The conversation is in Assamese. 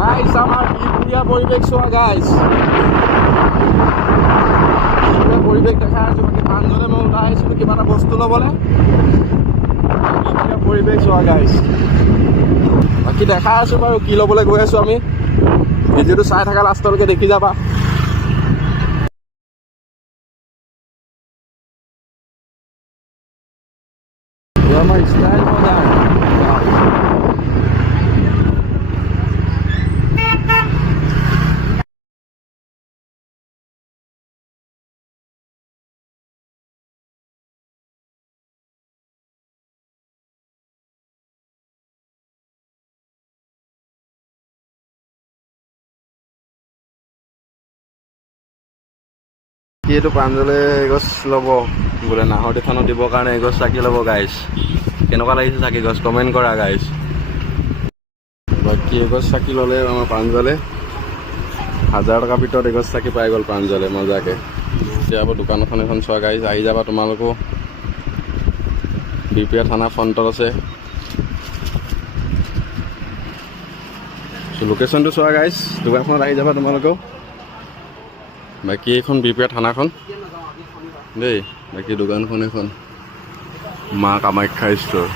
গাইস আমাৰ বিপুৰিয়া পৰিবেশ চোৱা গাইস পৰিৱেশ দেখা আছো বাকী পাঞ্জলে মই ওলাই আহিছিলো কিবা এটা বস্তু ল'বলৈ বিপুৰিয়া পৰিৱেশ চোৱা গাইস বাকী দেখা আছো বাৰু কি ল'বলৈ গৈ আছো আমি ভিডিঅ'টো চাই থাকা লাষ্টলৈকে দেখি যাবা আমাৰ ষ্টাইল মডাৰ্ণ কি এইটো প্ৰাঞ্জলে এগছ ল'ব বোলে নাহৰতি থানত দিবৰ কাৰণে এগছ চাকি ল'ব গাইছ কেনেকুৱা লাগিছে চাকি গছ কমেণ্ট কৰা গাইছ বাকী এগছ চাকি ল'লে আমাৰ প্ৰাঞ্জলে 1000 টকাৰ ভিতৰত এগছ চাকি পাই গ'ল প্ৰাঞ্জলে মজাকে এতিয়া আকৌ দোকানখন এখন চোৱা গাইছ আহি যাবা তোমালোকো বিপিয়া থানা ফ্ৰণ্টত আছে লোকেশ্যনটো চোৱা গাইছ দোকানখনত আহি যাবা তোমালোকেও বাকী এইখন বিপিয়া থানাখন দেই বাকী দোকানখন এখন মা কামাখ্যা ষ্ট'ৰ